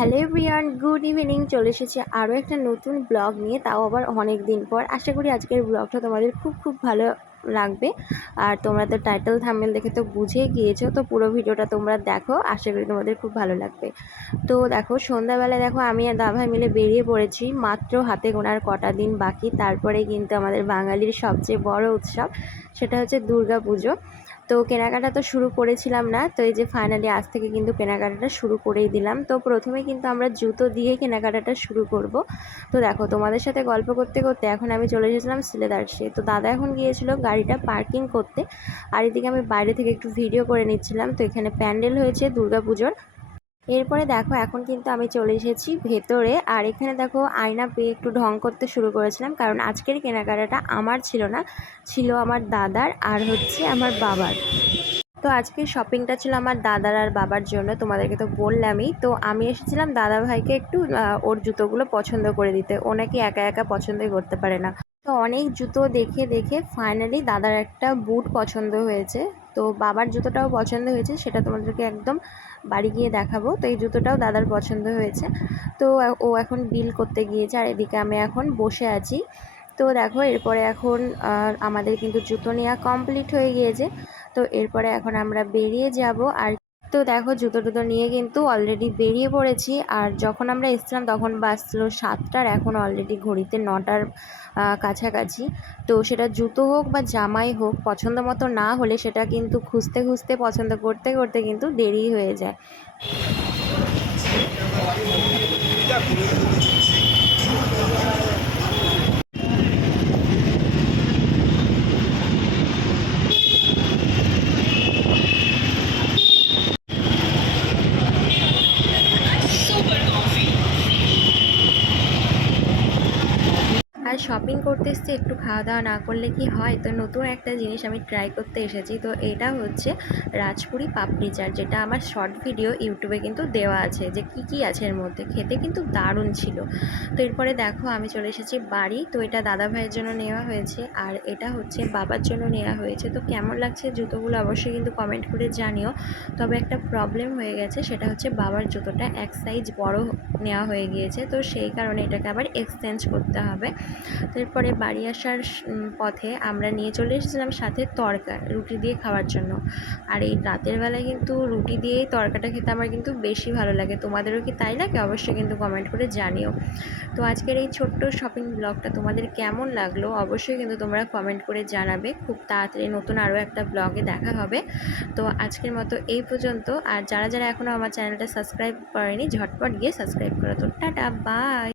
Hello everyone, good evening. চলে এসেছি আরও একটা নতুন ব্লগ নিয়ে, তাও আবার অনেক দিন পর। আশা করি আজকের ব্লগটা তোমাদের খুব খুব ভালো লাগবে। আর তোমরা তো টাইটেল থাম্বনেল দেখে তো বুঝেই গিয়েছো, তো পুরো ভিডিওটা তোমরা দেখো, আশা করি তোমাদের খুব ভালো লাগবে। তো দেখো, সন্ধ্যাবেলায় দেখো আমি আর দাভাই মিলে বেরিয়ে পড়েছি। মাত্র হাতে গোনার কটা দিন বাকি, তারপরে কিন্তু আমাদের বাঙালির সবচেয়ে বড় উৎসব, সেটা হচ্ছে দুর্গা পুজো। তো কেনাকাটা তো শুরু করেছিলাম না, তো এই যে ফাইনালি আজ থেকে কিন্তু কেনাকাটাটা শুরু করেই দিলাম। তো প্রথমে কিন্তু আমরা জুতো দিয়ে কেনাকাটাটা শুরু করব। তো দেখো, তোমাদের সাথে গল্প করতে করতে এখন আমি চলে এসেছিলাম সিলেদার্সে। তো দাদা এখন গিয়েছিল গাড়িটা পার্কিং করতে, আর এদিকে আমি বাইরে থেকে একটু ভিডিও করে নিচ্ছিলাম। তো এখানে প্যান্ডেল হয়েছে দুর্গা পুজোর। এরপরে দেখো, এখন কিন্তু আমি চলে এসেছি ভেতরে, আর এখানে দেখো আয়না পেয়ে একটু ঢং করতে শুরু করেছিলাম, কারণ আজকের কেনাকাটাটা আমার ছিল না, ছিল আমার দাদার আর হচ্ছে আমার বাবার। তো আজকে শপিংটা ছিল আমার দাদার আর বাবার জন্য, তোমাদেরকে তো বললামই। তো আমি এসেছিলাম দাদা ভাইকে একটু ওর জুতোগুলো পছন্দ করে দিতে, ও নাকি একা একা পছন্দই করতে পারে না। তো অনেক জুতো দেখে দেখে ফাইনালি দাদার একটা বুট পছন্দ হয়েছে। তো বাবার জুতোটাও পছন্দ হয়েছে, সেটা তোমাদেরকে একদম বাড়ি গিয়ে দেখাবো। তো এই জুতোটাও দাদার পছন্দ হয়েছে। তো ও এখন বিল করতে গিয়েছে, আর এদিকে আমি এখন বসে আছি। তো দেখো, এরপরে এখন আমাদের কিন্তু জুতো নেওয়া কমপ্লিট হয়ে গিয়েছে। তো এরপরে এখন আমরা বেরিয়ে যাব। আর তো দেখো, জুতো টুতো নিয়ে কিন্তু অলরেডি বেরিয়ে পড়েছি। আর যখন আমরা এসেছিলাম তখন বাজছিল 7টার, এখন অলরেডি ঘড়িতে 9টার কাছাকাছি। তো সেটা জুতো হোক বা জামাই হোক, পছন্দ মতো না হলে সেটা কিন্তু খুঁজতে খুঁজতে পছন্দ করতে করতে কিন্তু দেরি হয়ে যায়। আর শপিং করতে এসেছি, একটু খাওয়া দাওয়া না করলে কি হয়। তো নতুন একটা জিনিস আমি ট্রাই করতে এসেছি। তো এটা হচ্ছে রাজপুরি পাপড়ি চাট, যেটা আমার শর্ট ভিডিও ইউটিউবে কিন্তু দেওয়া আছে যে কি কি আছে এর মধ্যে। খেতে কিন্তু দারুণ ছিল। তো এরপরে দেখো আমি চলে এসেছি বাড়ি। তো এটা দাদা ভাইয়ের জন্য নেওয়া হয়েছে, আর এটা হচ্ছে বাবার জন্য নেওয়া হয়েছে। তো কেমন লাগছে জুতোগুলো অবশ্যই কিন্তু কমেন্ট করে জানিও। তবে একটা প্রবলেম হয়ে গেছে, সেটা হচ্ছে বাবার জুতোটা এক সাইজ বড় নেওয়া হয়ে গিয়েছে। তো সেই কারণে এটাকে আবার এক্সচেঞ্জ করতে হবে। তো এরপরে বাড়ি আসার পথে আমরা নিয়ে চলে এসেছিলাম সাথে তড়কা, রুটি দিয়ে খাওয়ার জন্য। আর এই রাতের বেলায় কিন্তু রুটি দিয়েই তড়কাটা খেতে আমার কিন্তু বেশি ভালো লাগে। তোমাদেরও কি তাই লাগে? অবশ্যই কিন্তু কমেন্ট করে জানিও। তো আজকের এই ছোট্ট শপিং ব্লগটা তোমাদের কেমন লাগলো অবশ্যই কিন্তু তোমরা কমেন্ট করে জানাবে। খুব তাড়াতাড়ি নতুন আরও একটা ব্লগে দেখা হবে। তো আজকের মতো এই পর্যন্ত। আর যারা যারা এখনও আমার চ্যানেলটা সাবস্ক্রাইব করেনি, ঝটপট গিয়ে সাবস্ক্রাইব করো। তো টাটা, বাই।